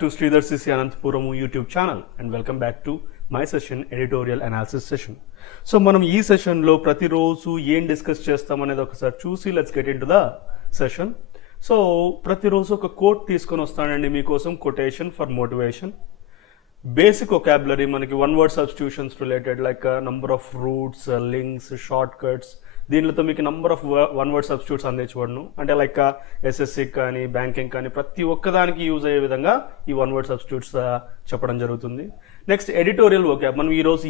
To Sridhar CC Anantapuramu YouTube channel and welcome back to my session editorial analysis session. So మనం ఈ session లో ప్రతిరోజు ఏం discuss చేస్తాం అనేది ఒకసారి చూసి let's get into the session. So ప్రతిరోజు ఒక కోట్ తీసుకొని వస్తానండి మీకోసం, quotation for motivation. Basic vocabulary మనకి one word substitutions related like number of roots, links, shortcuts, దీనిలో మీకు number of one word substitutes అందించబడును. అంటే లైక్ ఎస్ఎస్సి కానీ బ్యాంకింగ్ కానీ ప్రతి ఒక్కదానికి యూజ్ అయ్యే విధంగా ఈ వన్ వర్డ్ సబ్స్టిట్యూట్స్ చెప్పడం జరుగుతుంది. Next editorial vocab. మనం ఈ రోజు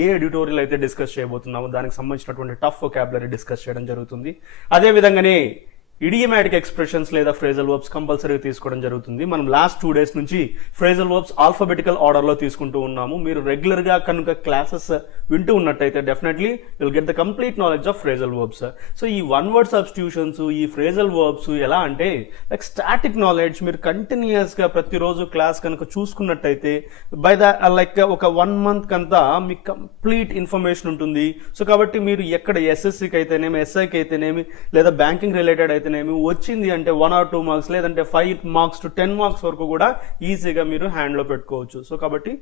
ఏ ఎడిటోరియల్ అయితే డిస్కస్ చేయబోతున్నామో దానికి సంబంధించినటువంటి టఫ్ వొకాబులరీ డిస్కస్ చేయడం జరుగుతుంది. అదే విధంగానే ఇడియమాటిక్ ఎక్స్ప్రెషన్స్ లేదా ఫ్రేజల్ వర్బ్స్ కంపల్సరీగా తీసుకోవడం జరుగుతుంది. మనం లాస్ట్ 2 days నుంచి ఫ్రేజల్ వర్బ్స్ ఆల్ఫాబెటికల్ ఆర్డర్ లో తీసుకుంటూ ఉన్నాము. మీరు రెగ్యులర్ గా కనుక క్లాసెస్ వింటూ ఉన్నట్టయితే definitely will get the complete knowledge of phrasal verbs. So ఈ వన్ వర్డ్ సబ్స్టిట్యూషన్స్, ఈ ఫ్రేజల్ వర్బ్స్ ఎలా అంటే లైక్ స్టాటిక్ నాలెడ్జ్. మీరు కంటిన్యూస్ గా ప్రతిరోజు క్లాస్ కనుక చూసుకున్నట్టయితే బై ద లైక్ ఒక 1 month కంతా మీకు కంప్లీట్ ఇన్ఫర్మేషన్ ఉంటుంది. సో కాబట్టి మీరు ఎక్కడ ఎస్ఎస్సికి అయితేనేమి, ఎస్ఐకి అయితేనేమి, లేదా బ్యాంకింగ్ రిలేటెడ్ అయితే వచ్చింది అంటే 1 or 2 marks లేదంటే 5 marks to 10 marks వరకు కూడా ఈజీగా మీరు హ్యాండ్ లో పెట్టుకోవచ్చు. సో కాబట్టి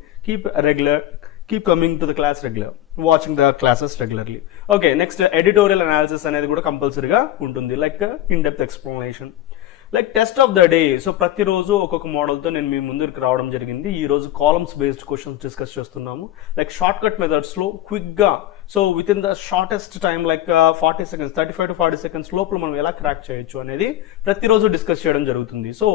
keep coming to the class regular, watching the classes regularly. Okay, next editorial analysis అనేది కూడా కంపల్సరీగా ఉంటుంది, like in depth explanation, like test of the day. So ప్రతిరోజు ఒక్కొక్క మోడల్తో నేను మీ ముందుకు రావడం జరిగింది. ఈ రోజు కాలమ్స్ బేస్డ్ క్వశ్చన్స్ డిస్కస్ చేస్తున్నాము, లైక్ షార్ట్ కట్ మెథడ్స్ లో క్విక్ గా, so with in the shortest time like 40 seconds, 35 to 40 seconds లోపల మనం ఎలా క్రాక్ చేయొచ్చు అనేది ప్రతిరోజు డిస్కస్ చేయడం జరుగుతుంది. సో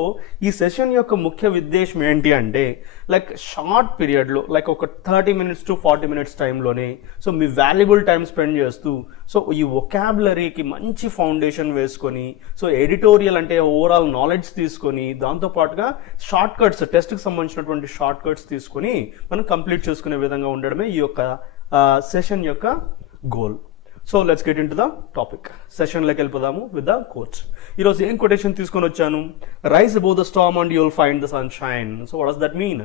ఈ సెషన్ యొక్క ముఖ్య ఉద్దేశం ఏంటి అంటే లైక్ షార్ట్ పీరియడ్ లో లైక్ ఒక 30 minutes to 40 minutes టైంలోనే సో మీ వాల్యుబుల్ టైం స్పెండ్ చేస్తూ సో ఈ వొకాబులరీకి మంచి ఫౌండేషన్ వేసుకొని, సో ఎడిటోరియల్ అంటే ఓవరాల్ నాలెడ్జ్ తీసుకొని, దాంతో పాటుగా షార్ట్ కట్స్, టెస్ట్ కి సంబంధించినటువంటి షార్ట్ కట్స్ తీసుకొని మనం కంప్లీట్ చేసుకునే విధంగా ఉండడమే ఈ యొక్క సెషన్ యొక్క goal. So let's get into the topic. Session లోకి వెళ్ళిపోదాము విత్ ద కోట్స్. ఈరోజు ఏం కొటేషన్ తీసుకొని వచ్చాను? Rise above the storm and you'll find the sunshine. So what does that mean?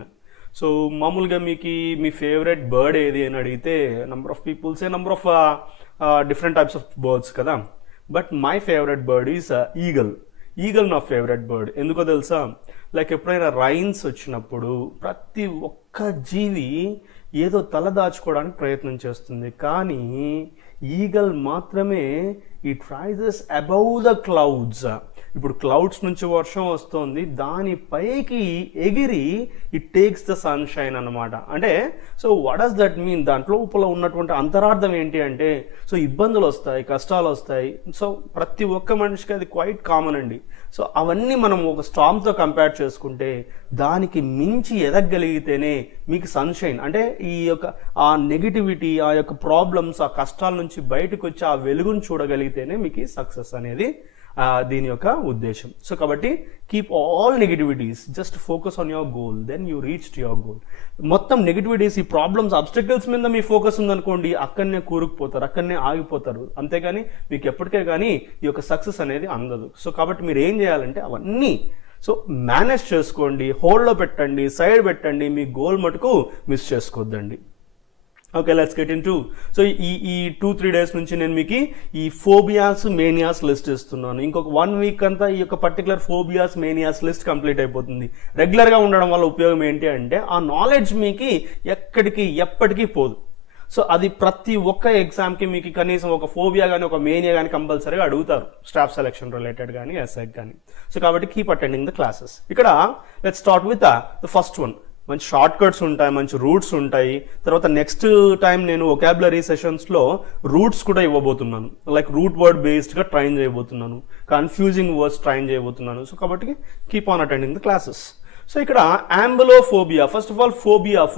So మామూలుగా మీకు మీ ఫేవరెట్ బర్డ్ ఏది అని అడిగితే number of peoples number of different types of birds కదా. But my favourite bird is eagle నా favourite bird. ఎందుకో తెలుసా? లైక్ ఎప్పుడైనా రైన్స్ వచ్చినప్పుడు ప్రతి ఒక్క జీవి ఏదో తల దాచుకోవడానికి ప్రయత్నం చేస్తుంది, కానీ ఈగల్ మాత్రమే it rises above the clouds. ఇప్పుడు క్లౌడ్స్ నుంచి వర్షం వస్తుంది, దాని పైకి ఎగిరి it takes the sunshine అనమాట. అంటే so what does that mean? దాంట్లో లోపల ఉన్నటువంటి అంతరార్థం ఏంటి అంటే సో ఇబ్బందులు వస్తాయి, కష్టాలు వస్తాయి. సో ప్రతి ఒక్క మనిషికి అది క్వైట్ కామన్ అండి. సో అవన్నీ మనం ఒక స్టార్మ్తో కంపేర్ చేసుకుంటే దానికి మించి ఎదగలిగితేనే మీకు సన్షైన్ అంటే ఈ యొక్క ఆ నెగిటివిటీ, ఆ యొక్క ప్రాబ్లమ్స్, ఆ కష్టాల నుంచి బయటకు వచ్చి ఆ వెలుగును చూడగలిగితేనే మీకు సక్సెస్ అనేది దీని యొక్క ఉద్దేశం. సో కాబట్టి keep all negativities, just focus on your goal, then you reach to your goal. మొత్తం నెగిటివిటీస్, ఈ ప్రాబ్లమ్స్, అబ్స్టకల్స్ మీద మీ ఫోకస్ ఉందనుకోండి, అక్కడనే కూరుకుపోతారు, అక్కడనే ఆగిపోతారు. అంతేగాని మీకు ఎప్పటికే కానీ ఈ యొక్క సక్సెస్ అనేది అందదు. సో కాబట్టి మీరు ఏం చేయాలంటే అవన్నీ సో మేనేజ్ చేసుకోండి, హోల్డ్లో పెట్టండి, సైడ్ పెట్టండి, మీ గోల్ మటుకు మిస్ చేసుకోవద్దండి. Okay, let's get into. So ఈ 2-3 days నుంచి నేను మీకు ఈ ఫోబియాస్, మేనియాస్ లిస్ట్ ఇస్తున్నాను. ఇంకొక 1 week అంతా ఈ యొక్క పర్టికులర్ ఫోబియాస్, మేనియాస్ లిస్ట్ కంప్లీట్ అయిపోతుంది. రెగ్యులర్గా ఉండడం వల్ల ఉపయోగం ఏంటి అంటే ఆ నాలెడ్జ్ మీకు ఎక్కడికి ఎప్పటికీ పోదు. సో అది ప్రతి ఒక్క ఎగ్జామ్కి మీకు కనీసం ఒక ఫోబియా కానీ ఒక మేనియా కానీ కంపల్సరీగా అడుగుతారు, స్టాఫ్ సెలెక్షన్ రిలేటెడ్ కానీ, ఎస్ఐ కానీ. సో కాబట్టి కీప్ అటెండింగ్ ద క్లాసెస్. ఇక్కడ let's start with the first one. మంచి షార్ట్ కట్స్ ఉంటాయి, మంచి రూట్స్ ఉంటాయి. తర్వాత నెక్స్ట్ టైం నేను వొకాబులరీ సెషన్స్లో రూట్స్ కూడా ఇవ్వబోతున్నాను, లైక్ రూట్ వర్డ్ బేస్డ్గా ట్రైన్ చేయబోతున్నాను, కన్ఫ్యూజింగ్ వర్డ్స్ ట్రైన్ చేయబోతున్నాను. సో కాబట్టి keep on attending the classes. So ఇక్కడ అంబులోఫోబియా. ఫస్ట్ ఆఫ్ ఆల్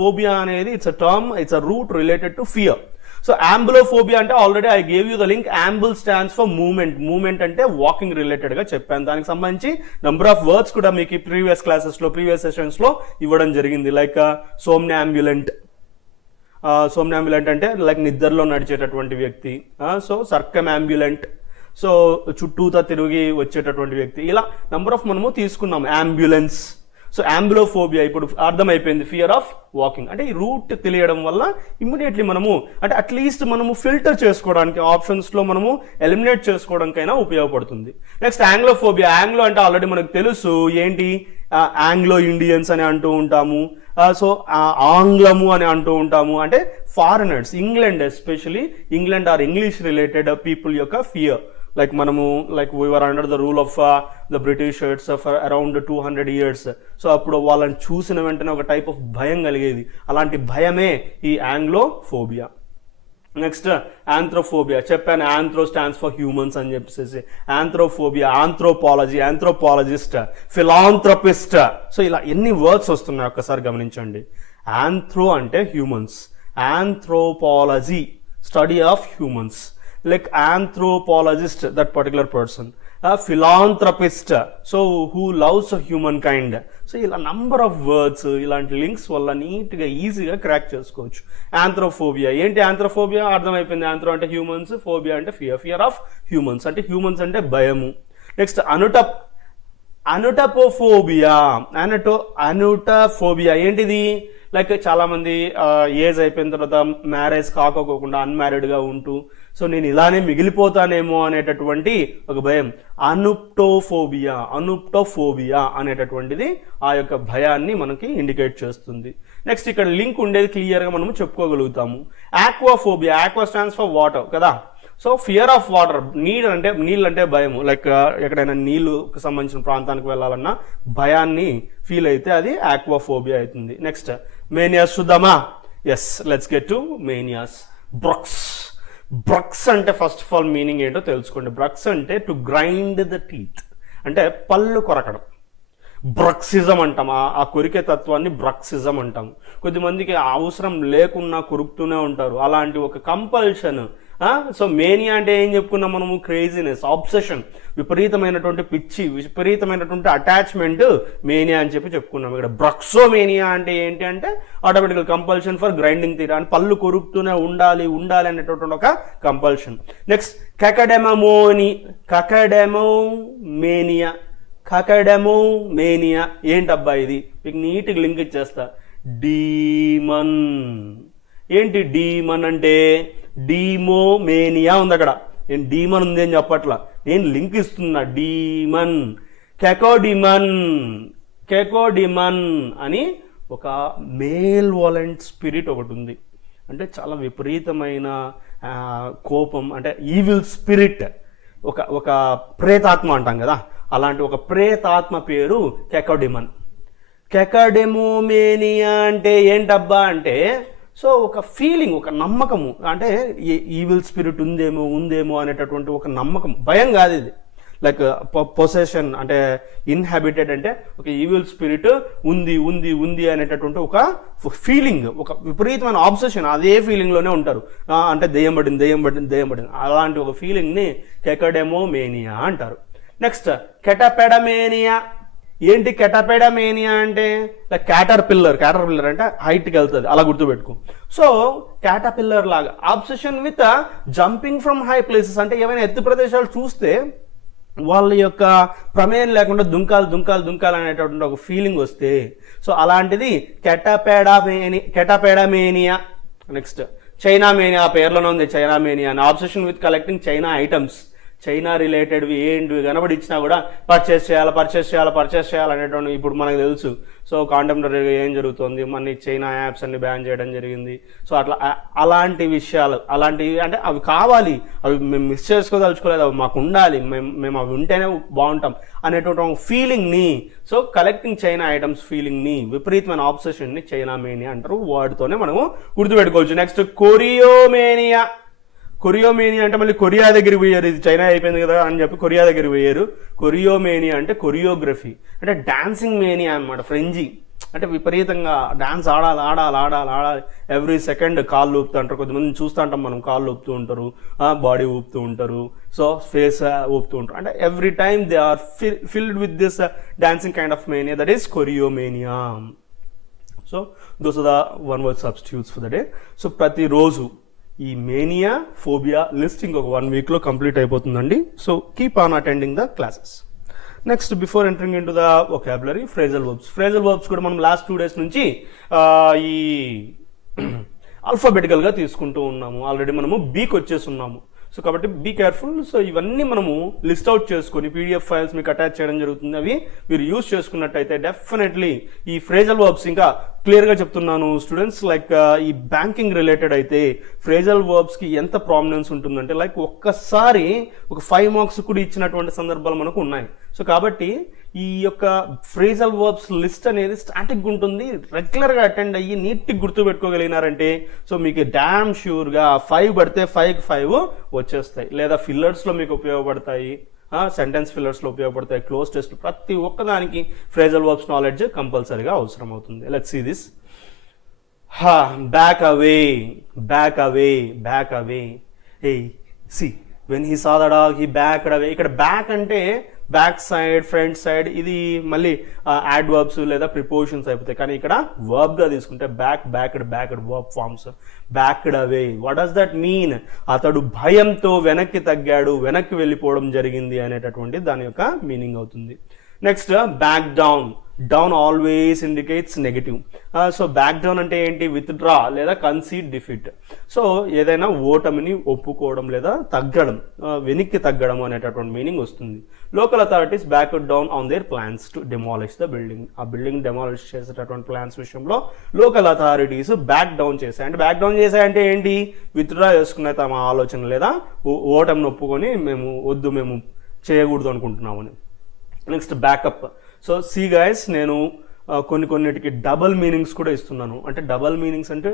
ఫోబియా అనేది it's a term, it's a route related to fear. So అంబులోఫోబియా అంటే already I gave you the link. అంబుల్ stands for movement. Movement అంటే walking related గా చెప్పాను. దానికి సంబంధించి number of words కూడా మీకు ప్రీవియస్ క్లాసెస్ లో, ప్రీవియస్ సెషన్స్ లో ఇవ్వడం జరిగింది, లైక్ సోమ్నాంబ్యులెంట్. సోమ్నాంబ్యులెంట్ అంటే లైక్ నిద్రలో నడిచేటటువంటి వ్యక్తి. సో సర్కమాంబ్యులెంట్, సో చుట్టూతా తిరిగి వచ్చేటటువంటి వ్యక్తి. ఇలా నంబర్ ఆఫ్ మనము తీసుకున్నాం. అంబులెన్స్. సో అంబులోఫోబియా ఇప్పుడు అర్థమైపోయింది, ఫియర్ ఆఫ్ వాకింగ్. అంటే ఈ రూట్ తెలియడం వల్ల ఇమ్మీడియట్లీ మనము అంటే అట్లీస్ట్ మనము ఫిల్టర్ చేసుకోవడానికి, ఆప్షన్స్ లో మనము ఎలిమినేట్ చేసుకోవడానికైనా ఉపయోగపడుతుంది. నెక్స్ట్ ఆంగ్లోఫోబియా. ఆంగ్లో అంటే ఆల్రెడీ మనకు తెలుసు ఏంటి, ఆంగ్లో ఇండియన్స్ అని అంటూ ఉంటాము. సో ఆంగ్లము అని అంటూ ఉంటాము. అంటే foreigners, England especially England or English related people యొక్క fear. Like we were under the rule of the Britishers for around 200 years. So అప్పుడు వాళ్ళని చూసిన వెంటనే ఒక టైప్ ఆఫ్ భయం కలిగేది. అలాంటి భయమే ఈ ఆంగ్లోఫోబియా. నెక్స్ట్ ఆంథ్రోఫోబియా చెప్పాను. ఆంథ్రో స్టాండ్స్ ఫర్ హ్యూమన్స్ అని చెప్పేసి. ఆంథ్రోఫోబియా, ఆంథ్రోపాలజీ, ఆంథ్రోపాలజిస్ట్, ఫిలాంథ్రపిస్ట్. సో ఇలా ఎన్ని వర్డ్స్ వస్తున్నాయి ఒక్కసారి గమనించండి. ఆంథ్రో అంటే humans, anthropology study of humans, like anthropologist, that particular person, a philanthropist, so who loves humankind. So ఇలా నంబర్ ఆఫ్ వర్డ్స్, ఇలాంటి లింక్స్ వల్ల నీట్గా ఈజీగా క్రాక్ చేసుకోవచ్చు. ఆంథ్రోఫోబియా ఏంటి? ఆంథ్రోఫోబియా అర్థమైపోయింది. ఆంథ్రో అంటే హ్యూమన్స్, ఫోబియా అంటే ఫియర్ ఆఫ్ హ్యూమన్స్, అంటే హ్యూమన్స్ అంటే భయము. నెక్స్ట్ అనుటపోఫోబియా. అనుటఫోబియా ఏంటిది? లైక్ చాలా మంది ఏజ్ అయిపోయిన తర్వాత మ్యారేజ్ కాకోకుండా అన్మ్యారీడ్గా ఉంటూ, సో నేను ఇలానే మిగిలిపోతానేమో అనేటటువంటి ఒక భయం. అనుప్టోఫోబియా అనేటటువంటిది ఆ యొక్క భయాన్ని మనకి ఇండికేట్ చేస్తుంది. నెక్స్ట్ ఇక్కడ లింక్ ఉండేది క్లియర్గా మనము చెప్పుకోగలుగుతాము. ఆక్వాఫోబియా, ఆక్వా స్టాండ్స్ ఫర్ వాటర్ కదా. సో ఫియర్ ఆఫ్ వాటర్, నీళ్ళు అంటే భయము. లైక్ ఎక్కడైనా నీళ్ళకు సంబంధించిన ప్రాంతానికి వెళ్ళాలన్నా భయాన్ని ఫీల్ అయితే అది ఆక్వాఫోబియా అవుతుంది. నెక్స్ట్ మేనియాస్ చూద్దామా? Yes, let's get to manias. బ్రక్స్ అంటే ఫస్ట్ ఆఫ్ ఆల్ మీనింగ్ ఏంటో తెలుసుకోండి. బ్రక్స్ అంటే టు గ్రైండ్ ద టీత్, అంటే పళ్ళు కొరకడం. బ్రక్సిజం అంటాం, ఆ కొరికే తత్వాన్ని బ్రక్సిజం అంటాం. కొద్దిమందికి అవసరం లేకున్నా కొరుకుతూనే ఉంటారు, అలాంటి ఒక కంపల్షన్. సో మేనియా అంటే ఏం చెప్పుకున్నాం మనము? క్రేజీనెస్, ఆబ్సెషన్, విపరీతమైనటువంటి పిచ్చి, విపరీతమైనటువంటి అటాచ్మెంట్ మేనియా అని చెప్పుకున్నాం. ఇక్కడ బ్రక్సోమేనియా అంటే ఏంటి అంటే ఆటోమేటికల్ కంపల్షన్ ఫర్ గ్రైండింగ్ టీత్, అని పళ్ళు కొరుకుతూనే ఉండాలి అనేటటువంటి ఒక కంపల్షన్. నెక్స్ట్ కకడెమోమేనియా ఏంటబ్బా ఇది? మీకు నీట్గా లింక్ ఇచ్చేస్తా. డీమన్. ఏంటి డీమన్ అంటే? డీమోమేనియా ఉంది అక్కడ. నేను డీమన్ ఉంది అని చెప్పట్లా, నేను లింక్ ఇస్తున్నా. డీమన్, కెకోడిమన్ అని ఒక మేల్ వాలెంట్ స్పిరిట్ ఒకటి ఉంది. అంటే చాలా విపరీతమైన కోపం, అంటే ఈవిల్ స్పిరిట్, ఒక ప్రేతాత్మ అంటాం కదా, అలాంటి ఒక ప్రేతాత్మ పేరు కెకోడిమన్. కెకడెమోమేనియా అంటే ఏంటబ్బా అంటే, సో ఒక ఫీలింగ్, ఒక నమ్మకము, అంటే ఈవిల్ స్పిరిట్ ఉందేమో అనేటటువంటి ఒక నమ్మకం, భయం కాదు ఇది. లైక్ పొసెషన్ అంటే ఇన్హాబిటెడ్, అంటే ఒక ఈవిల్ స్పిరిట్ ఉంది అనేటటువంటి ఒక ఫీలింగ్, ఒక విపరీతమైన ఆబ్సెషన్, అదే ఫీలింగ్లోనే ఉంటారు. అంటే దెయ్యం పడింది, అలాంటి ఒక ఫీలింగ్ని కెకడెమోమేనియా అంటారు. నెక్స్ట్ కెటపెడమేనియా. ఏంటి కెటపెడమేనియా అంటే? క్యాటర్ పిల్లర్ అంటే హైట్కి వెళ్తుంది, అలా గుర్తుపెట్టుకో. సో క్యాటర్పిల్లర్ లాగా obsession with jumping from high places, అంటే ఏమైనా ఎత్తు ప్రదేశాలు చూస్తే వాళ్ళ యొక్క ప్రమేయం లేకుండా దుంకాలు అనేటటువంటి ఒక ఫీలింగ్ వస్తే, సో అలాంటిది కెటపెడమేనియా. నెక్స్ట్ చైనామేనియా, ఆ పేర్లోనే ఉంది chinamania. Obsession with collecting china items, china రిలేటెడ్వి ఏంటివి కనబడిచ్చినా కూడా పర్చేస్ చేయాలి అనేటువంటి ఇప్పుడు మనకు తెలుసు. సో కాంటెంపరీగా ఏం జరుగుతుంది, మన చైనా యాప్స్ అన్ని బ్యాన్ చేయడం జరిగింది. సో అలాంటి విషయాలు, అలాంటివి అంటే అవి కావాలి, అవి మేము మిస్ చేసుకోదలుచుకోలేదు, అవి మాకు ఉండాలి, మేము అవి ఉంటేనే బాగుంటాం అనేటువంటి ఫీలింగ్ని, సో కలెక్టింగ్ చైనా ఐటమ్స్ ఫీలింగ్ని, విపరీతమైన ఆబ్సెషన్ని చైనామేనియా అంటారు. వాటితోనే మనము గుర్తుపెట్టుకోవచ్చు. నెక్స్ట్ కొరియోమేనియా అంటే మళ్ళీ కొరియా దగ్గరికి పోయారు, ఇది చైనా అయిపోయింది కదా అని చెప్పి కొరియా దగ్గరికి పోయారు. కొరియోమేనియా అంటే కొరియోగ్రఫీ, అంటే డాన్సింగ్ మేనియా అనమాట. ఫ్రెంజీ అంటే విపరీతంగా డాన్స్ ఆడాలి, ఎవ్రీ సెకండ్ కాళ్ళు ఊపుతూ ఉంటారు. కొద్దిమంది చూస్తూ ఉంటాం మనం, కాళ్ళు ఊపుతూ ఉంటారు, బాడీ ఊపుతూ ఉంటారు, సో ఫేస్ ఊపుతూ ఉంటారు. అంటే every time they are filled with this dancing kind of mania, that is choreomania. So those are the one word substitutes for the day. So ప్రతిరోజు ఈ మేనియా ఫోబియా లిస్ట్ ఇంకొక 1 వీక్లో complete అయిపోతుందండి. So keep on attending the classes. Next before entering in to the vocabulary, phrasal verbs కూడా మనం last 2 days నుంచి ఈ ఆల్ఫాబెటికల్గా తీసుకుంటూ ఉన్నాము. ఆల్రెడీ మనము బీకి వచ్చేస్తున్నాము. సో కాబట్టి బీ కేర్ఫుల్. సో ఇవన్నీ మనము లిస్ట్ అవుట్ చేసుకొని పీడిఎఫ్ ఫైల్స్ మీకు అటాచ్ చేయడం జరుగుతుంది. అవి మీరు యూజ్ చేసుకున్నట్టయితే డెఫినెట్లీ ఈ ఫ్రేజల్ వర్బ్స్, ఇంకా క్లియర్గా చెప్తున్నాను స్టూడెంట్స్, లైక్ ఈ బ్యాంకింగ్ రిలేటెడ్ అయితే ఫ్రేజల్ వర్బ్స్ కి ఎంత ప్రామినెన్స్ ఉంటుందంటే లైక్ ఒక్కసారి ఒక 5 మార్క్స్ కూడా ఇచ్చినటువంటి సందర్భాలు మనకు ఉన్నాయి. సో కాబట్టి ఈ యొక్క ఫ్రేజల్ వర్బ్స్ లిస్ట్ అనేది స్టాటిక్ ఉంటుంది. రెగ్యులర్గా అటెండ్ అయ్యి నీట్గా గుర్తు పెట్టుకోగలిగినారంటే సో మీకు డామ్ ష్యూర్గా 5 పడితే 5కి 5 వచ్చేస్తాయి. లేదా ఫిల్లర్స్లో మీకు ఉపయోగపడతాయి, సెంటెన్స్ ఫిల్లర్స్లో ఉపయోగపడతాయి, క్లోజ్ టెస్ట్, ప్రతి ఒక్కదానికి ఫ్రేజల్ వర్బ్స్ నాలెడ్జ్ కంపల్సరీగా అవసరం అవుతుంది. Let's see this. Back away, back away, back away. Hey, see, when he saw the dog, he backed away. ఇక్కడ బ్యాక్ అంటే బ్యాక్ సైడ్, ఫ్రంట్ సైడ్, ఇది మళ్ళీ యాడ్వర్బ్స్ లేదా ప్రిపోజిషన్స్ అయిపోతాయి. కానీ ఇక్కడ వర్బ్ గా తీసుకుంటే back, backed, backed verb forms. Backed away, what does that mean? అతడు భయంతో వెనక్కి తగ్గాడు, వెనక్కి వెళ్ళిపోవడం జరిగింది అనేటటువంటి దాని యొక్క మీనింగ్ అవుతుంది. Next back down. Down always indicates negative. So back down అంటే ఏంటి? విత్డ్రా లేదా కన్సీడ్ డిఫీట్. సో ఏదైనా ఓటమిని ఒప్పుకోవడం లేదా తగ్గడం, వెనక్కి తగ్గడం అనేటటువంటి మీనింగ్ వస్తుంది. Local authorities back down on their plans to demolish the building. ఆ బిల్డింగ్ డెమాలిష్ చేసేటటువంటి ప్లాన్స్ విషయంలో లోకల్ అథారిటీస్ బ్యాక్ డౌన్ చేశాయి. అంటే బ్యాక్ డౌన్ చేశాయంటే ఏంటి? విత్డ్రా చేసుకునే తమ ఆలోచన లేదా ఓటమిని ఒప్పుకొని మేము వద్దు, మేము చేయకూడదు అనుకుంటున్నామని. Next backup. So see guys, నేను కొన్నిటికి డబల్ మీనింగ్స్ కూడా ఇస్తున్నాను. అంటే డబల్ మీనింగ్స్ అంటే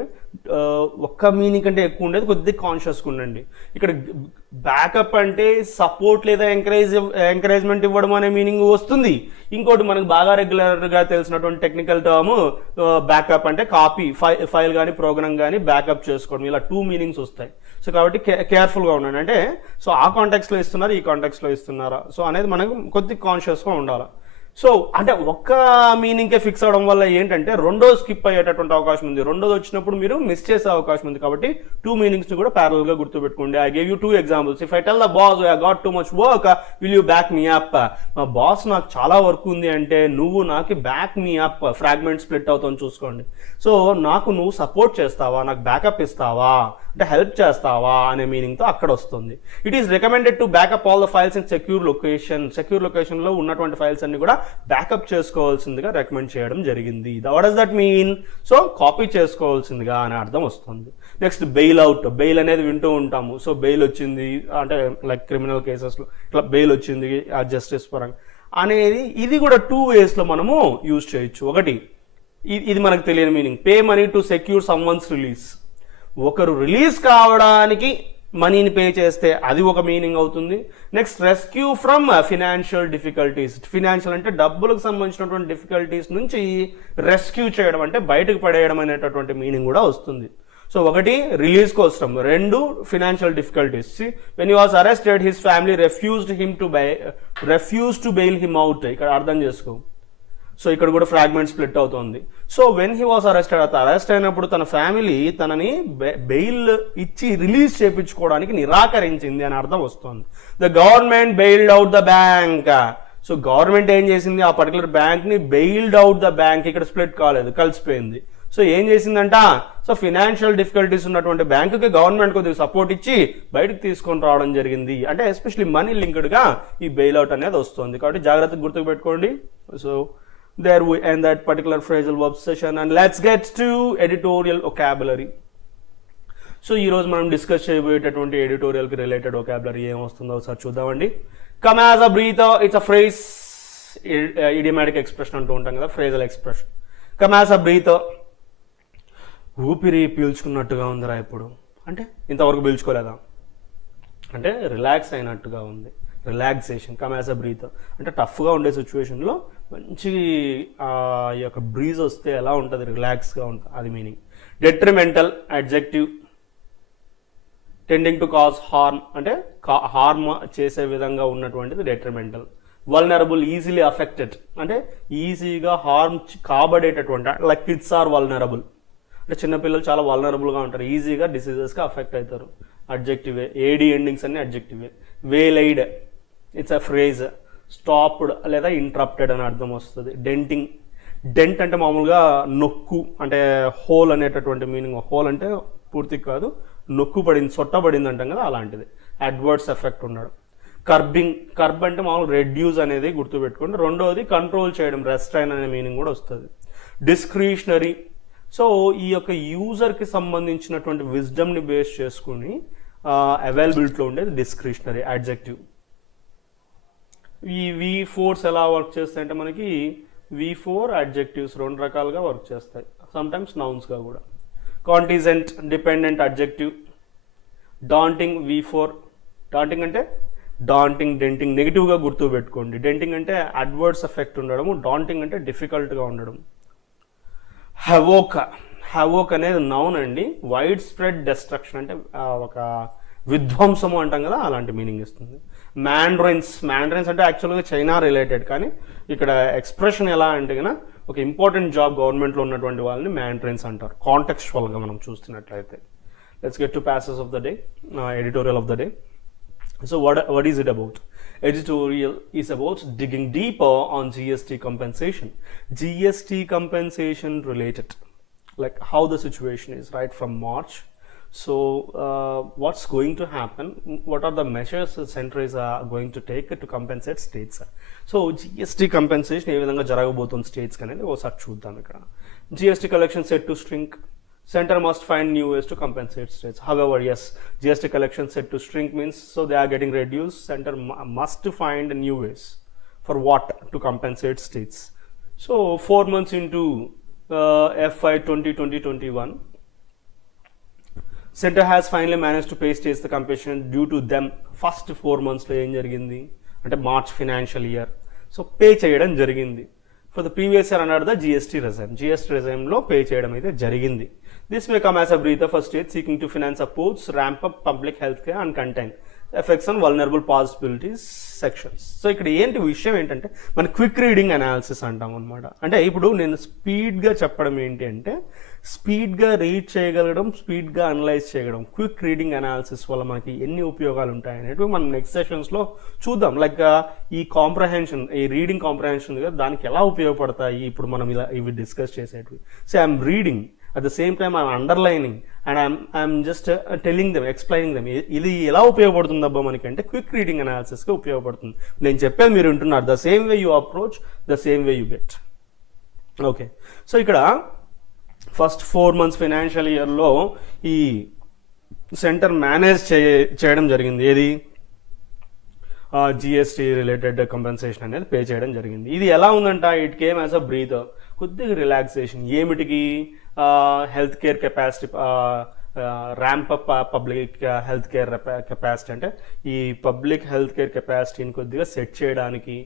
ఒక్క మీనింగ్ కంటే ఎక్కువ ఉండేది, కొద్దిగా కాన్షియస్గా ఉండండి. ఇక్కడ బ్యాకప్ అంటే సపోర్ట్ లేదా ఎంకరేజ్మెంట్ ఇవ్వడం అనే మీనింగ్ వస్తుంది. ఇంకోటి మనకు బాగా రెగ్యులర్గా తెలిసినటువంటి టెక్నికల్ టర్మ్ బ్యాకప్ అంటే కాపీ, ఫైల్ కానీ ప్రోగ్రామ్ కానీ బ్యాకప్ చేసుకోవడం. ఇలా 2 మీనింగ్స్ వస్తాయి. సో కాబట్టి కేర్ఫుల్గా ఉండండి. అంటే సో ఆ కాంటాక్ట్స్లో ఇస్తున్నారు, ఈ కాంటాక్ట్స్లో ఇస్తున్నారా సో అనేది మనకు కొద్దిగా కాన్షియస్గా ఉండాలి. సో అంటే ఒక్క మీనింగ్కే ఫిక్స్ అవడం వల్ల ఏంటంటే రెండోది స్కిప్ అయ్యేటటువంటి అవకాశం ఉంది. రెండోది వచ్చినప్పుడు మీరు మిస్ చేసే అవకాశం ఉంది. కాబట్టి 2 మీనింగ్స్ కూడా ప్యారల్ గా గుర్తుపెట్టుకోండి. I gave you 2 examples. If I tell the boss I got too much work, will you back me up? మా బాస్ నాకు చాలా వర్క్ ఉంది అంటే నువ్వు నాకు back me up, fragment split అవుతాను చూసుకోండి. సో నాకు నువ్వు సపోర్ట్ చేస్తావా, నాకు బ్యాకప్ ఇస్తావా, అంటే హెల్ప్ చేస్తావా అనే మీనింగ్ తో అక్కడ వస్తుంది. It is recommended to backup all the files in secure location. Secure location లో ఉన్నటువంటి ఫైల్స్ అన్ని కూడా బ్యాకప్ చేసుకోవాల్సిందిగా రికమెండ్ చేయడం జరిగింది. What does that mean? So copy చేసుకోవాల్సిందిగా అనే అర్థం వస్తుంది. Next bail out. బెయిల్ అనేది వింటూ ఉంటాము. సో బెయిల్ వచ్చింది అంటే లైక్ క్రిమినల్ కేసెస్ లో ఇట్లా బెయిల్ వచ్చింది ఆ జస్టిస్ పరంగా అనేది, ఇది కూడా 2 ways లో మనము యూజ్ చేయొచ్చు. ఒకటి, ఇది మనకు తెలియని meaning, pay money to secure someone's release. ఒకరు రిలీజ్ కావడానికి మనీని పే చేస్తే అది ఒక మీనింగ్ అవుతుంది. Next rescue from financial difficulties. Financial అంటే డబ్బులకు సంబంధించినటువంటి డిఫికల్టీస్ నుంచి రెస్క్యూ చేయడం అంటే బయటకు పడేయడం అనేటటువంటి మీనింగ్ కూడా వస్తుంది. సో ఒకటి రిలీజ్ కోసం, 2 financial difficulties. When he was arrested his family refused to bail him out. ఇక్కడ అర్థం చేసుకో. సో ఇక్కడ కూడా ఫ్రాగ్మెంట్ స్ప్లిట్ అవుతుంది. So when he was arrested, arrest అయినప్పుడు తన ఫ్యామిలీ తనని బెయిల్ ఇచ్చి రిలీజ్ చేయించుకోవడానికి నిరాకరించింది అని అర్థం వస్తుంది. The government bailed out the bank. So government ఏం చేసింది? ఆ పర్టికులర్ బ్యాంక్ ని బెయిల్డ్ అవుట్ ద బ్యాంక్. ఇక్కడ స్ప్లిట్ కాలేదు, కలిసిపోయింది. సో ఏం చేసిందంట? సో ఫినాన్షియల్ డిఫికల్టీస్ ఉన్నటువంటి బ్యాంకుకి గవర్నమెంట్ కొద్దిగా సపోర్ట్ ఇచ్చి బయటకు తీసుకొని రావడం జరిగింది. అంటే ఎస్పెషల్లీ మనీ లింక్డ్ గా ఈ బెయిల్ అవుట్ అనేది వస్తుంది. కాబట్టి జాగ్రత్తగా గుర్తుకు పెట్టుకోండి. So there we end that particular phrasal verb session and let's get to editorial vocabulary. So ఈ రోజు మనం డిస్కస్ చేయబోయేటటువంటి ఎడిటోరియల్ కి రిలేటెడ్ వొకాబులరీ ఏం వస్తుందో ఒకసారి చూద్దామండి. Come as a breather, it's a phrase, idiomatic expression అంటూ ఉంటాం కదా, phrasal expression. Come as a breather, ఊపిరి పీల్చుకున్నట్టుగా ఉందిరా ఇప్పుడు. అంటే ఇంతవరకు పీల్చుకోలేదా, అంటే రిలాక్స్ అయినట్టుగా ఉంది, relaxation. Come as a breather అంటే టఫ్గా ఉండే సిచ్యువేషన్లో మంచి ఈ యొక్క బ్రీజ్ వస్తే ఎలా ఉంటుంది, రిలాక్స్గా ఉంటుంది, అది meaning. Detrimental adjective, tending to cause harm అంటే హార్మ్ చేసే విధంగా ఉన్నటువంటిది డెట్రిమెంటల్. వల్నరబుల్, ఈజీలీ అఫెక్టెడ్ అంటే ఈజీగా హార్మ్ కాబడేటటువంటి, లైక్ కిడ్స్ ఆర్ వల్నరబుల్ అంటే చిన్నపిల్లలు చాలా వల్నరబుల్గా ఉంటారు, ఈజీగా డిసీజెస్గా అఫెక్ట్ అవుతారు. అడ్జెక్టివే. ఏడి ఎండింగ్స్ అన్ని అడ్జెక్టివే. వేలైడ్, ఇట్స్ అ ఫ్రేజ్. స్టాప్డ్ లేదా ఇంటరప్టెడ్ అని అర్థం వస్తుంది. డెంటింగ్, డెంట్ అంటే మామూలుగా నొక్కు అంటే హోల్ అనేటటువంటి మీనింగ్. హోల్ అంటే పూర్తి కాదు, నొక్కు పడింది, సొట్ట పడింది అంటాం కదా, అలాంటిది. అడ్వర్స్ ఎఫెక్ట్ ఉండడం. కర్బ్ అంటే మామూలు రెడ్యూస్ అనేది గుర్తుపెట్టుకోండి. రెండవది కంట్రోల్ చేయడం, రెస్ట్రైన్ అనే మీనింగ్ కూడా వస్తుంది. డిస్క్రిషనరీ, సో ఈ యొక్క యూజర్కి సంబంధించినటువంటి విజ్డమ్ని బేస్ చేసుకుని అవైలబిలిటీలో ఉండేది డిస్క్రిషనరీ అడ్జెక్టివ్. ఈ V4s ఎలా వర్క్ చేస్తాయంటే మనకి V4 అడ్జెక్టివ్స్ రెండు రకాలుగా వర్క్ చేస్తాయి, సమ్టైమ్స్ నౌన్స్గా కూడా. Contingent, dependent adjective. Daunting V4, daunting అంటే డాంటింగ్, డెంటింగ్ నెగిటివ్గా గుర్తుపెట్టుకోండి. డెంటింగ్ అంటే అడ్వర్స్ ఎఫెక్ట్ ఉండడము, డాంటింగ్ అంటే డిఫికల్ట్గా ఉండడం. హవోక్ అనేది నౌన్ అండి, వైడ్ స్ప్రెడ్ డెస్ట్రక్షన్ అంటే ఒక విధ్వంసము అంటాం కదా, అలాంటి మీనింగ్ ఇస్తుంది. మ్యాండ్రైన్స్ అంటే యాక్చువల్గా చైనా రిలేటెడ్, కానీ ఇక్కడ ఎక్స్ప్రెషన్ ఎలా అంటే కనుక ఒక ఇంపార్టెంట్ జాబ్ గవర్నమెంట్లో ఉన్నటువంటి వాళ్ళని మ్యాండ్రైన్స్ అంటారు కాంటెక్చువల్గా మనం చూస్తున్నట్లయితే. Let's get to passes of the day, editorial of the day. So what is it about? Editorial is about digging deeper on GST compensation. GST compensation related, like how the situation is right from March. So what's going to happen? What are the measures the center is going to take to compensate states? So GST compensation ఏ విధంగా జరగబోతుంది states అనేది ఒకసారి చూద్దాం. ఇక్కడ GST collection set to shrink. Center must find new ways to compensate states. However, yes, GST collection set to shrink means so they are getting reduced. Center must find new ways for what? To compensate states. So 4 months into FY 2020-21, Center has finally managed to pay states the compensation due to them. First 4 months లో ఏం జరిగింది అంటే March financial year, so pay చేయడం జరిగింది. For the previous year అన్నారు the GST regime లో pay చేయడం అయితే జరిగింది. This may come as a breather for states seeking to finance supports, ramp up public health care and contain effects on vulnerable possibilities sections. So ఇక్కడ ఏంటి విషయం ఏంటంటే మన క్విక్ రీడింగ్ అనాలిసిస్ అంటాం అనమాట. అంటే ఇప్పుడు నేను స్పీడ్గా చెప్పడం ఏంటి అంటే స్పీడ్గా రీడ్ చేయగలగడం, స్పీడ్గా అనలైజ్ చేయగలం. క్విక్ రీడింగ్ అనాలిసిస్ వల్ల మనకి ఎన్ని ఉపయోగాలు ఉంటాయి అనేవి మనం నెక్స్ట్ సెషన్స్లో చూద్దాం. లైక్ ఈ కాంప్రహెన్షన్, ఈ రీడింగ్ కాంప్రహెన్షన్ కదా, దానికి ఎలా ఉపయోగపడతాయి ఇప్పుడు మనం ఇలా ఇవి డిస్కస్ చేసేటివి. So I'm reading, at the same time I'm underlining and I'm just telling them, explaining them. ఇది ఎలా ఉపయోగపడుతుంది అబ్బా మనకి అంటే క్విక్ రీడింగ్ అనాలిసిస్ గా ఉపయోగపడుతుంది. నేను చెప్పేది మీరు వింటున్నారు. The same way you approach, the same way you get. Okay, so ఇక్కడ ఫస్ట్ 4 months ఫైనాన్షియల్ ఇయర్లో ఈ సెంటర్ మేనేజ్ చేయడం జరిగింది. ఏది GST రిలేటెడ్ కంపెన్సేషన్ అనేది పే చేయడం జరిగింది. ఇది ఎలా ఉందంట, it came as a breather, కొద్దిగా రిలాక్సేషన్. ఏమిటికి? Health care capacity, ramp up public health care capacity, అంటే ఈ పబ్లిక్ హెల్త్ కేర్ కెపాసిటీని కొద్దిగా సెట్ చేయడానికి.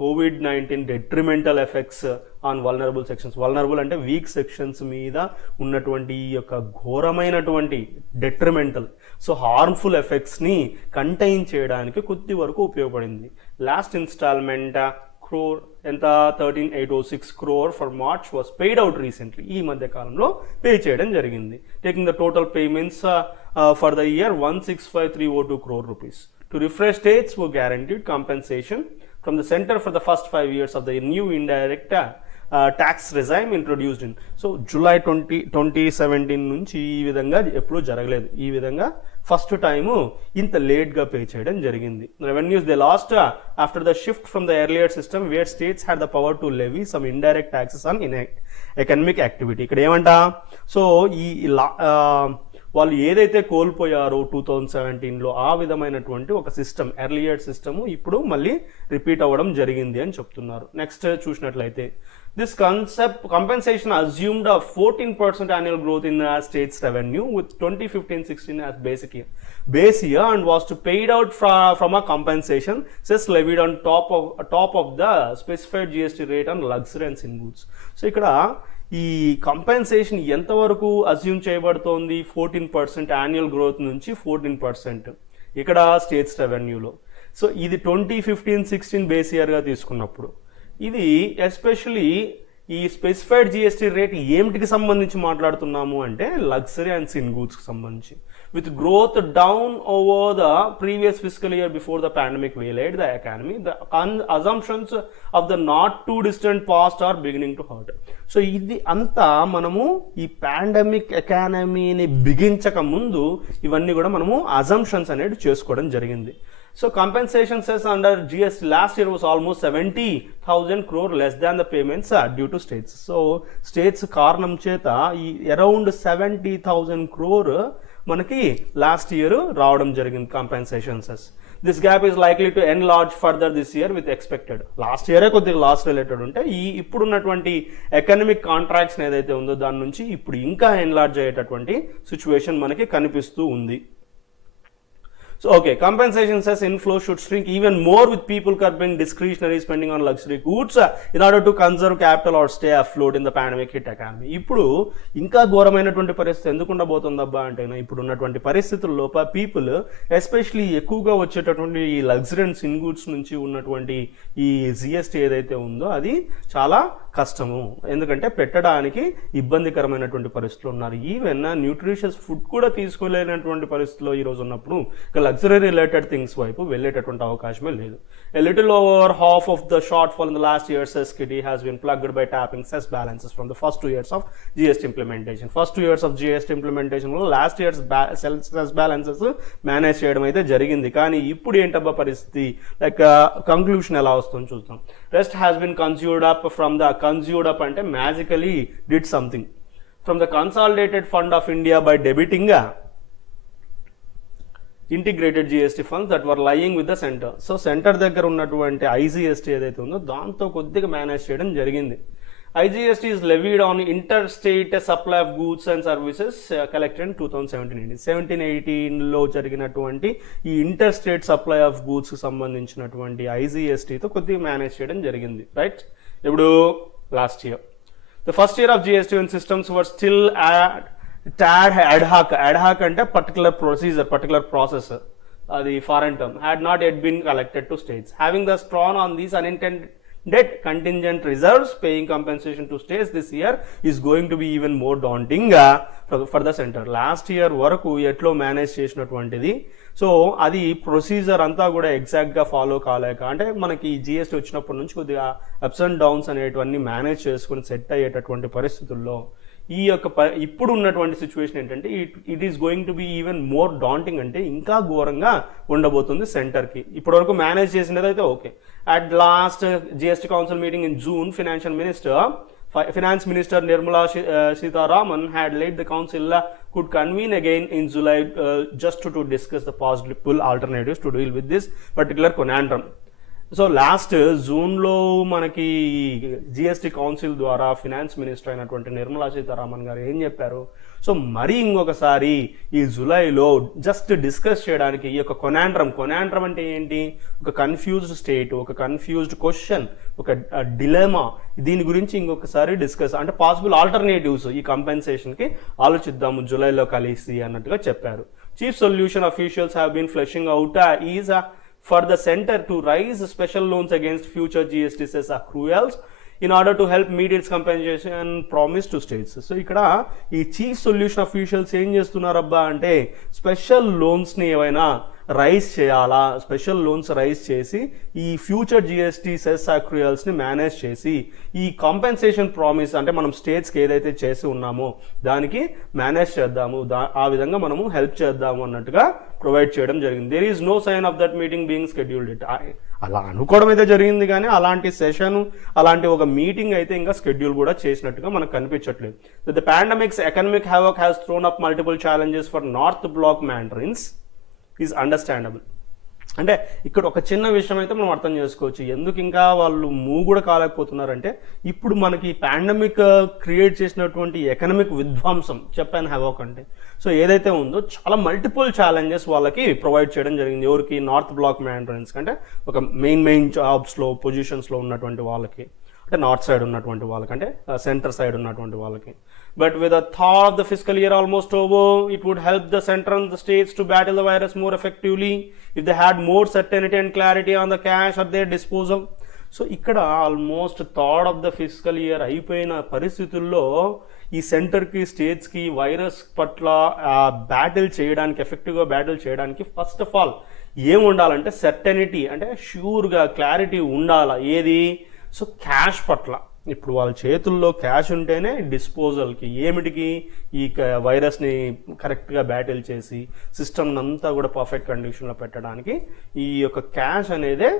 COVID-19 detrimental effects on vulnerable sections. Vulnerable అంటే వీక్ సెక్షన్స్ మీద ఉన్నటువంటి ఈ యొక్క ఘోరమైనటువంటి డెట్రిమెంటల్, సో హార్మ్ఫుల్ ఎఫెక్ట్స్ని కంటైన్ చేయడానికి కొద్ది వరకు ఉపయోగపడింది. లాస్ట్ ఇన్స్టాల్మెంట్ crore ఎంత 13,806 crore for March was paid out recently. ఈ మధ్య కాలంలో పే చేయడం జరిగింది. Taking the total payments for the year 165,302 crore rupees. To refresh states were guaranteed compensation from the center for the first 5 years of the new indirect tax regime introduced in. So July 2017 నుంచి ఈ విధంగా ఎప్పుడూ జరగలేదు. ఈ విధంగా first time ఇంత లేట్గా pay చేయడం జరిగింది. Revenues they last after the shift from the earlier system wear states had the power to levy some indirect taxes on economic activity. ఇక్కడ ఏమంట, సో ఈ వాళ్ళు ఏదైతే కోల్పోయారో 2017లో ఆ విధమైనటువంటి ఒక సిస్టమ్, ఎర్లియర్ సిస్టమ్ ఇప్పుడు మళ్ళీ రిపీట్ అవ్వడం జరిగింది అని చెప్తున్నారు. నెక్స్ట్ చూసినట్లయితే this compensation assumed a 14% annual growth in the state's revenue with 2015-16 as base year and was to paid out from a compensation cess levied on top of the specified GST rate on luxury and sin goods. So ఇక్కడ ఈ compensation ఎంతవరకు assume చేయబడుతోంది? 14% annual growth నుంచి 14% ఇక్కడ states రెవెన్యూలో. So ఇది 2015-16 base ఇయర్గా తీసుకున్నప్పుడు ఇది especially ఈ స్పెసిఫైడ్ GST రేట్ ఏమిటికి సంబంధించి మాట్లాడుతున్నాము అంటే లగ్జరీ అండ్ సిన్ గూడ్స్కి సంబంధించి. with growth down over the previous fiscal year before the pandemic waylaid the economy, the assumptions of the not too distant past are beginning to hurt. So ఇది అంతా మనము ఈ pandemic ఎకానమీని బిగించక ముందు ఇవన్నీ కూడా మనము assumptions అనేది చేసుకోవడం జరిగింది. So compensation cess under GST last year was almost 70,000 crore less than the payments due to states. So states కారణం చేత ఈ అరౌండ్ 70,000 crore మనకి లాస్ట్ ఇయర్ రావడం జరిగింది compensation cess. This gap is likely to enlarge further this year with expected. Last ఇయరే కొద్దిగా loss related ఉంటే ఇప్పుడున్నటువంటి ఎకనామిక్ కాంట్రాక్ట్స్ ఏదైతే ఉందో దాని నుంచి ఇప్పుడు ఇంకా ఎన్లార్జ్ అయ్యేటటువంటి సిచ్యువేషన్ మనకి కనిపిస్తూ ఉంది. So okay, compensation cess inflow should shrink even more with people curbing discretionary spending on luxury goods in order to conserve capital or stay afloat in the pandemic hit economy. ఇప్పుడు ఇంకా ఘోరమైనటువంటి పరిస్థితి ఎందుకు ఉండబోతుందబ్బా అంటే ఇప్పుడు ఉన్నటువంటి పరిస్థితుల్లో పీపుల్ ఎస్పెషలీ ఎక్కువగా వచ్చేటటువంటి ఈ లగ్జరీస్ ఇన్ గూడ్స్ నుంచి ఉన్నటువంటి ఈ జిఎస్టీ ఏదైతే ఉందో అది చాలా కష్టము. ఎందుకంటే పెట్టడానికి ఇబ్బందికరమైనటువంటి పరిస్థితులు ఉన్నారు. ఈవెన్ న్యూట్రిషియస్ ఫుడ్ కూడా తీసుకోలేనటువంటి పరిస్థితిలో ఈ రోజు ఉన్నప్పుడు లగ్జరీ రిలేటెడ్ థింగ్స్ వైపు వెళ్ళేటటువంటి అవకాశమే లేదు. A little over half of the shortfall in the last year's cess kitty has been plugged by tapping cess balances from the first 2 years of GST implementation. First 2 years of GST implementation లో last years cess balances manage చేయడం అయితే జరిగింది. కానీ ఇప్పుడు ఏంటబ్బా పరిస్థితి, like conclusion ఎలా వస్తుందో చూద్దాం. Rest has been consumed up from the consumed up అంటే magically did something from the consolidated fund of India by debiting integrated GST funds that were lying with the centre. So centre దగ్గర ఉన్నటువంటి IGST ఏదైతే ఉందో దాంతో కొద్దిగా manage చేయడం జరిగింది. IGST is levied on inter state supply of goods and services collected 2017-18లో జరిగినటువంటి ఈ inter state supply of goods కి సంబంధించినటువంటి ఐజీఎస్టీతో కొద్దిగా మేనేజ్ చేయడం జరిగింది. రైట్, ఇప్పుడు last year the first year of GST when systems were still ad hoc అంటే పర్టికులర్ ప్రొసీజర్, పర్టికులర్ ప్రాసెస్, అది foreign term, had not yet been collected to states. Having thus drawn on these unintended contingent reserves, paying compensation to states this year is going to be even more daunting for the center. Last year వరకు ఎట్లో manage చేసినటువంటిది, so అది procedure అంతా కూడా ఎగ్జాక్ట్గా follow కాలేక, అంటే మనకి GST వచ్చినప్పటి నుంచి కొద్దిగా అప్స్ అండ్ డౌన్స్ అనేటివన్నీ మేనేజ్ చేసుకుని సెట్ అయ్యేటటువంటి పరిస్థితుల్లో ఈ యొక్క ఇప్పుడు ఉన్నటువంటి సిచ్యువేషన్ ఏంటంటే it is going to be even more daunting, అంటే ఇంకా ఘోరంగా ఉండబోతుంది సెంటర్కి. ఇప్పటి వరకు మేనేజ్ చేసినది అయితే okay. At last GST council meeting in June, Finance Minister Nirmala Sitharaman had laid the council could convene again in July just to discuss the possible alternatives to deal with this particular conundrum. So last జూన్లో మనకి GST council ద్వారా finance minister అయినటువంటి నిర్మలా సీతారామన్ గారు ఏం చెప్పారు, so మరి ఇంకొకసారి ఈ జూలైలో జస్ట్ డిస్కస్ చేయడానికి ఈ యొక్క కొనాండ్రం అంటే ఏంటి, ఒక కన్ఫ్యూజ్డ్ స్టేట్, ఒక కన్ఫ్యూజ్డ్ క్వశ్చన్, ఒక డిలెమా, దీని గురించి ఇంకొకసారి డిస్కస్ అంటే పాసిబుల్ ఆల్టర్నేటివ్స్ ఈ కంపెన్సేషన్కి ఆలోచిద్దాము జూలైలో కలిసి అన్నట్టుగా చెప్పారు. Chief solution officials have been fleshing out is for the center to raise special loans against future GST cess accruals in order to help meet its compensation promise to states. So ఇక్కడ ఈ chief solution officials ఏం చేస్తున్నారబ్బా అంటే special లోన్స్ని ఏవైనా rise చేయాలా, special loans rise చేసి ఈ future GST cess అక్రూయల్స్ని manage చేసి ఈ కాంపెన్సేషన్ ప్రామిస్ అంటే మనం స్టేట్స్కి ఏదైతే చేసి ఉన్నామో దానికి మేనేజ్ చేద్దాము, ఆ విధంగా మనము హెల్ప్ చేద్దాము అన్నట్టుగా ప్రొవైడ్ చేయడం జరిగింది. There is no sign of that meeting being scheduled. It అలా అనుకోవడం అయితే జరిగింది కానీ అలాంటి సెషన్, అలాంటి ఒక మీటింగ్ అయితే ఇంకా స్కెడ్యూల్ కూడా చేసినట్టుగా మనకు కనిపించట్లేదు. The pandemic's economic havoc has thrown up multiple challenges for North Block mandarins is understandable. అంటే ఇక్కడ ఒక చిన్న విషయం అయితే మనం అర్థం చేసుకోవచ్చు, ఎందుకు ఇంకా వాళ్ళు మూవ్ కూడా కాలేకపోతున్నారంటే ఇప్పుడు మనకి పాండమిక్ క్రియేట్ చేసినటువంటి ఎకనామిక్ విధ్వంసం చెప్పాను హ్యావాక్ అంటే, సో ఏదైతే ఉందో చాలా మల్టిపుల్ ఛాలెంజెస్ వాళ్ళకి ప్రొవైడ్ చేయడం జరిగింది. ఎవరికి, నార్త్ బ్లాక్ మ్యాండరిన్స్ అంటే ఒక మెయిన్ జాబ్స్లో పొజిషన్స్లో ఉన్నటువంటి వాళ్ళకి, అంటే నార్త్ సైడ్ ఉన్నటువంటి వాళ్ళకి, అంటే సెంటర్ సైడ్ ఉన్నటువంటి వాళ్ళకి. But with the thought of the fiscal year almost over, it would help the center and the states to battle the virus more effectively if they had more certainty and clarity on the cash at their disposal. So ఇక్కడ almost third of the physical year అయిపోయిన పరిస్థితుల్లో ఈ సెంటర్కి స్టేట్స్కి virus పట్ల battle చేయడానికి, ఎఫెక్టివ్గా battle చేయడానికి ఫస్ట్ ఆఫ్ ఆల్ ఏం ఉండాలంటే సెర్టనిటీ, అంటే ష్యూర్గా క్లారిటీ ఉండాలా. ఏది? సో క్యాష్ పట్ల. ఇప్పుడు వాళ్ళ చేతుల్లో క్యాష్ ఉంటేనే డిస్పోజల్కి, ఏమిటికి, ఈ వైరస్ని కరెక్ట్గా బ్యాటిల్ చేసి సిస్టమ్ అంతా కూడా పర్ఫెక్ట్ కండిషన్లో పెట్టడానికి ఈ యొక్క క్యాష్ అనేదే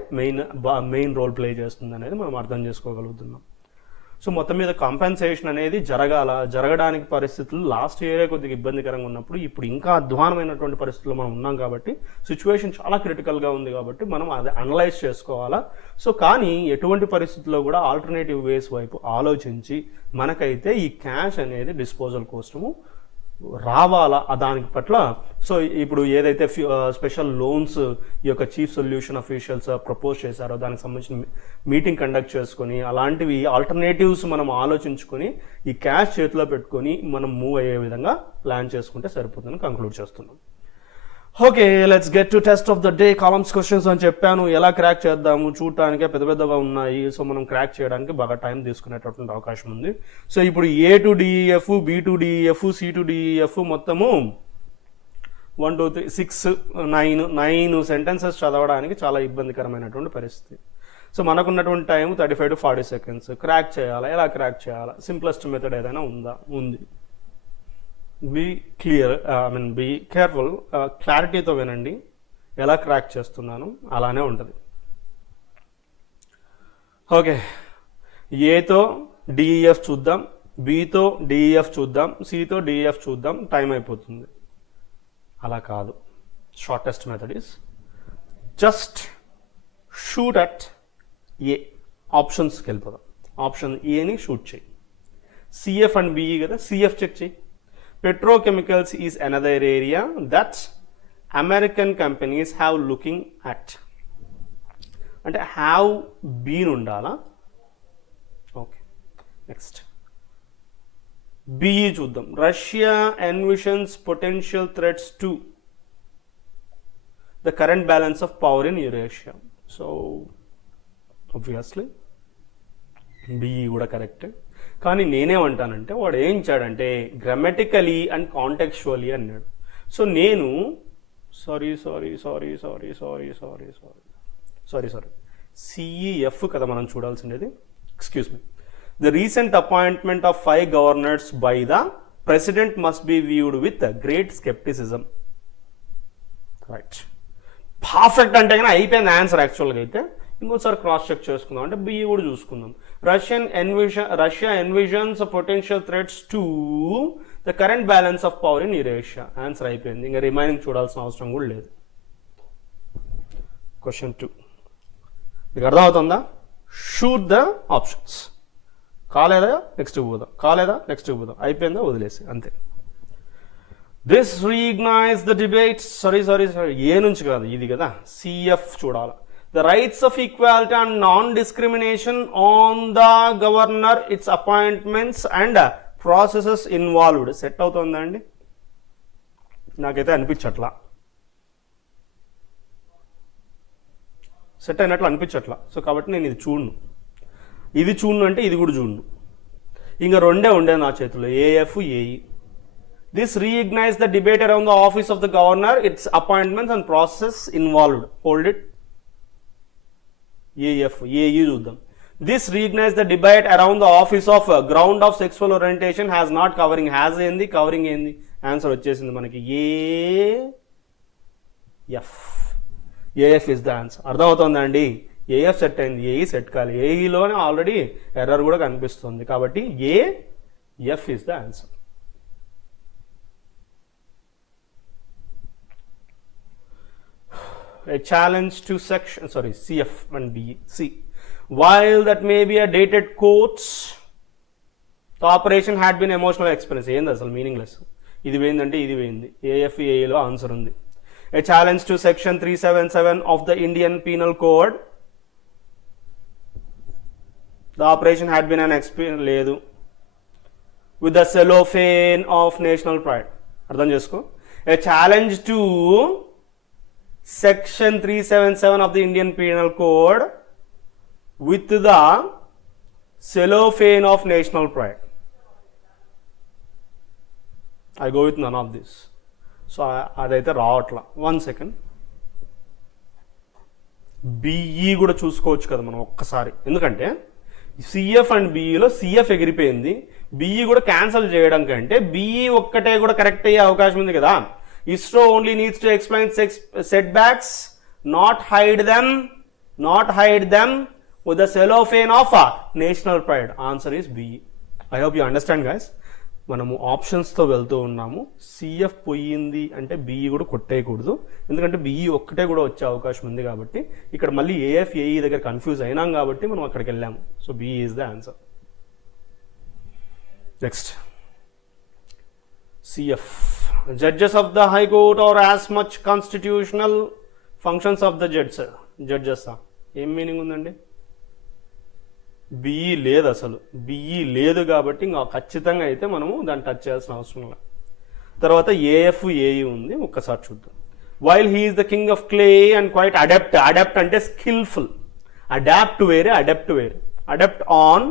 మెయిన్ రోల్ ప్లే చేస్తుంది అనేది మనం అర్థం చేసుకోగలుగుతున్నాం. సో మొత్తం మీద కాంపెన్సేషన్ అనేది జరగడానికి పరిస్థితులు లాస్ట్ ఇయరే కొద్దిగా ఇబ్బందికరంగా ఉన్నప్పుడు ఇప్పుడు ఇంకా అధ్వానమైనటువంటి పరిస్థితుల్లో మనం ఉన్నాం కాబట్టి సిచ్యువేషన్ చాలా క్రిటికల్గా ఉంది కాబట్టి మనం అది అనలైజ్ చేసుకోవాలా. సో కానీ ఎటువంటి పరిస్థితుల్లో కూడా ఆల్టర్నేటివ్ వేస్ వైపు ఆలోచించి మనకైతే ఈ క్యాష్ అనేది డిస్పోజల్ కోసము రావాలా దానికి పట్ల. సో ఇప్పుడు ఏదైతే స్పెషల్ లోన్స్ ఈ యొక్క చీఫ్ సొల్యూషన్ అఫీషియల్స్ ప్రపోజ్ చేశారో దానికి సంబంధించిన మీటింగ్ కండక్ట్ చేసుకొని అలాంటివి ఆల్టర్నేటివ్స్ మనం ఆలోచించుకొని ఈ క్యాష్ చేతిలో పెట్టుకొని మనం మూవ్ అయ్యే విధంగా ప్లాన్ చేసుకుంటే సరిపోతుందని కంక్లూడ్ చేస్తున్నాం. Okay, let's get to test of the day. Columns questions అని చెప్పాను, ఎలా క్రాక్ చేద్దాము, చూడటానికే పెద్దగా ఉన్నాయి. సో మనం క్రాక్ చేయడానికి బాగా టైం తీసుకునేటటువంటి అవకాశం ఉంది. సో ఇప్పుడు A to DEF, B to DEF, C to DEF మొత్తము 1 2 3 6 9 సెంటెన్సెస్ చదవడానికి చాలా ఇబ్బందికరమైనటువంటి పరిస్థితి. సో మనకున్నటువంటి టైం 35 to 40 seconds. క్రాక్ చేయాలా, ఎలా క్రాక్ చేయాలా, సింప్లెస్ట్ మెథడ్ ఏదైనా ఉంది. బీ క్లియర్, బీ కేర్ఫుల్, క్లారిటీతో వినండి. ఎలా క్రాక్ చేస్తున్నాను అలానే ఉంటుంది. ఓకే, ఏతో డిఈఎఫ్ చూద్దాం, బితో డిఈఎఫ్ చూద్దాం, సితో డిఈఎఫ్ చూద్దాం, టైం అయిపోతుంది. అలా కాదు, shortest method is just shoot at A. ఆప్షన్స్కి వెళ్ళిపోదాం. ఆప్షన్ ఏని షూట్ చేయి. సిఎఫ్ అండ్ బిఈ కదా, సిఎఫ్ చెక్ చేయి. Petrochemicals is another area that American companies have looking at. అంటే have been ఉండాలా. ఓకే, నెక్స్ట్ బిఈ చూద్దాం. Russia envisions potential threats to the current balance of power in Eurasia. So obviously BE కూడా correct. కానీ నేనేమంటానంటే వాడు ఏం ఇచ్చాడంటే grammatically and contextually అన్నాడు. సో నేను సారీ సిఈఎఫ్ కదా మనం చూడాల్సిండేది. Excuse me. The recent appointment of 5 governors by the president must be viewed with great scepticism. Right, perfect అంటే కానీ అయిపోయింది ఆన్సర్. యాక్చువల్గా అయితే ఇంకోసారి క్రాస్ చెక్ చేసుకుందాం, అంటే బిఈ కూడా చూసుకుందాం. Russia envisions potential threats to the current balance of power in Eurasia. Answer అయిపోయింది, ఇంకా రిమైనింగ్ చూడాల్సిన అవసరం కూడా లేదు. క్వశ్చన్ 2 మీకు అర్థమవుతుందా? Shoot the options. కాలేదా నెక్స్ట్ పోదాం, అయిపోయిందా వదిలేసి అంతే. This recognise the debates. Sorry A నుంచి కాదు, ఇది కదా, సిఎఫ్ చూడాలి. The rights of equality and non-discrimination on the governor, its appointments and processes involved. Set అవుతుందా అండి? నాకైతే అనిపించట్లా, సెట్ అయినట్లు అనిపించట్లా. సో కాబట్టి నేను ఇది చూడను అంటే ఇది కూడా చూడను. ఇంకా రెండే ఉండే నా చేతిలో, AF AE. This recognise the debate around the office of the governor, its appointments and process involved. Hold it. AE చూద్దాం. This recognise the debate around the office of ground of sexual orientation has not covering. Has ఏంది, covering ఏంది? Answer వచ్చేసింది మనకి AF is the answer. అర్థమవుతుందా అండి? AF set అయింది, AE set కాలి. ఏఈలోనే ఆల్రెడీ ఎర్రర్ కూడా కనిపిస్తుంది కాబట్టి AF is the answer. A challenge to CF and C. While that may be a dated quotes, the operation had been emotional experience. ఏంది అసలు మీనింగ్లెస్. ఇది పోయిందంటే ఇది పోయింది. AFEAలో ఆన్సర్ ఉంది. A challenge to section 377 of the Indian Penal Code. The operation had been an experience. లేదు. With the cellophane of national pride. అర్థం చేసుకో. A challenge to section 377 of the Indian Penal Code with the cellophane of national pride. I go with none of this. So అదైతే రావట్లా. 1 second. BE కూడా చూసుకోవచ్చు కదా మనం ఒక్కసారి, ఎందుకంటే సిఎఫ్ అండ్ బిఈలో సిఎఫ్ ఎగిరిపోయింది, బిఈ కూడా క్యాన్సిల్ చేయడం కంటే బిఈ ఒక్కటే కూడా కరెక్ట్ అయ్యే అవకాశం ఉంది కదా. ISRO only needs to explain set backs, not hide them with the cellophane of national pride. Answer is B. I hope you understand, guys. మనము ఆప్షన్స్తో వెళ్తూ ఉన్నాము. సిఎఫ్ పోయింది అంటే బిఈ కూడా కొట్టేయకూడదు, ఎందుకంటే బిఈ ఒక్కటే కూడా వచ్చే అవకాశం ఉంది కాబట్టి. ఇక్కడ మళ్ళీ ఏఎఫ్ ఏఈ దగ్గర కన్ఫ్యూజ్ అయినాం కాబట్టి మనం అక్కడికి వెళ్ళాము. So BE is the answer. Next, CF. Judges of the high court are as much constitutional functions of the judges. ఏం మీనింగ్ ఉందండి? బిఈ లేదు, అసలు బిఈ లేదు కాబట్టి ఇంకా ఖచ్చితంగా అయితే మనము దాన్ని టచ్ చేయాల్సిన అవసరం లేదు. తర్వాత ఏఎఫ్ ఏఈ ఉంది, ఒక్కసారి చూద్దాం. While he is the king of clay and quite adept. Adept అంటే స్కిల్ఫుల్, అడాప్ట్ వేరే, అడెప్ట్ వేరే. Adept on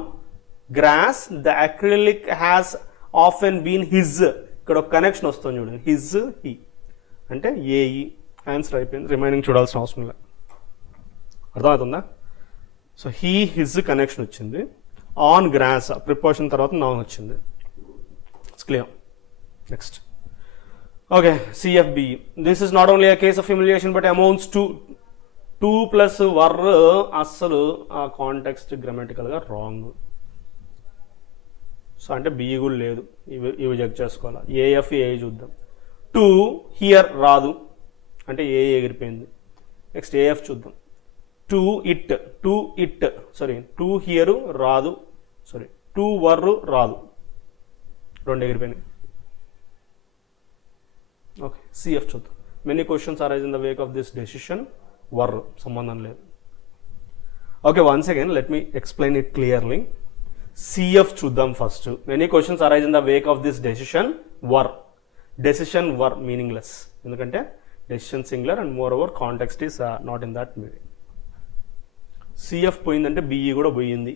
grass the acrylic has often been his. ఇక్కడ ఒక కనెక్షన్ వస్తుంది చూడండి, హిజ్ హీ అంటే ఏఈ. ఆన్సర్ అయిపోయింది, రిమైనింగ్ చూడాల్సిన అవసరం లేదు. అర్థమవుతుందా? సో హీ హిజ్ కనెక్షన్ వచ్చింది, ఆన్ గ్రాస్ ప్రిపోజిషన్ తర్వాత నౌన్ వచ్చింది. It's clear. Next, okay, CFB. This is not only a case of humiliation but amounts to 2 + వర్. అస్సలు ఆ కాంటెక్స్ట్ గ్రామటికల్గా రాంగ్. సో అంటే బిఈ కూడా లేదు, ఇవి చెక్ చేసుకోవాలి. ఏఎఫ్ ఏఐ చూద్దాం. 2 హియర్ రాదు అంటే ఏఐ ఎగిరిపోయింది. నెక్స్ట్ ఏఎఫ్ చూద్దాం. 2 హియర్ రాదు, 2 వర్ రాదు, 2 ఎగిరిపోయినాయి. ఓకే, సిఎఫ్ చూద్దాం. Many questions arise in the wake of this decision. Were సంబంధం లేదు. Okay, once again let me explain it clearly. CF చూద్దాం first. Many questions arise in the wake of this decision. Were, decision were meaningless, ఎందుకంటే decision singular and moreover context is not in that meaning. CF పోయిందంటే BE కూడా పోయింది,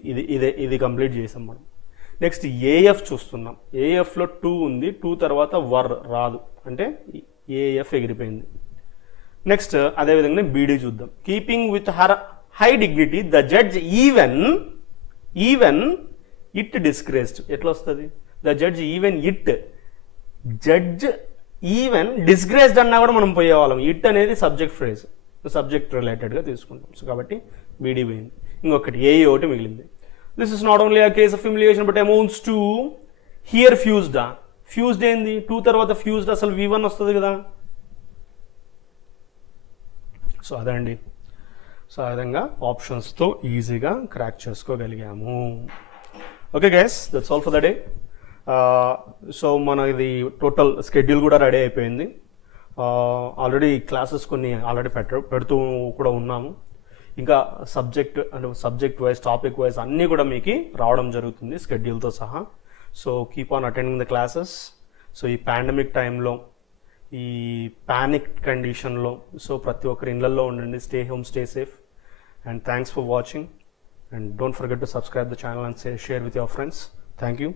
ఇది complete చేసాం మనం. Next AF చూస్తున్నాం. ఏఎఫ్లో 2 ఉంది, 2 తర్వాత వర్ రాదు అంటే ఏఎఫ్ ఎగిరిపోయింది. నెక్స్ట్ అదేవిధంగా బీడీ చూద్దాం. Keeping with her high dignity the judge even it disgraced. ఎట్లా వస్తుంది? The judge even it. Judge even disgraced అన్నా కూడా మనం పోయేవాళ్ళం. ఇట్ అనేది సబ్జెక్ట్ ఫ్రేజ్, సబ్జెక్ట్ రిలేటెడ్గా తీసుకుంటాం. సో కాబట్టి బీడీ పోయింది. ఇంకొకటి ఏఈ ఒకటి మిగిలింది. This is not only a case of humiliation but amounts to hear ఫ్యూజ్డా. ఫ్యూజ్డ్ ఏంది? 2 తర్వాత ఫ్యూజ్డ్ అసలు V1 వస్తుంది కదా. సో అదే అండి. సో ఆ విధంగా ఆప్షన్స్తో ఈజీగా క్రాక్ చేసుకోగలిగాము. Okay guys, that's all for the day. So మన ఇది టోటల్ స్కెడ్యూల్ కూడా రెడీ అయిపోయింది. ఆల్రెడీ క్లాసెస్ కొన్ని ఆల్రెడీ పెడుతూ కూడా ఉన్నాము. ఇంకా సబ్జెక్ట్ వైజ్, టాపిక్ వైజ్ అన్నీ కూడా మీకు రావడం జరుగుతుంది స్కెడ్యూల్తో సహా. So keep on attending the classes. So ఈ పాండమిక్ టైంలో, ఈ ప్యానిక్ కండిషన్లో, సో ప్రతి ఒక్కరి ఇళ్లలో ఉండండి. Stay home, stay safe, and thanks for watching. And don't forget to subscribe the channel and share with your friends. Thank you.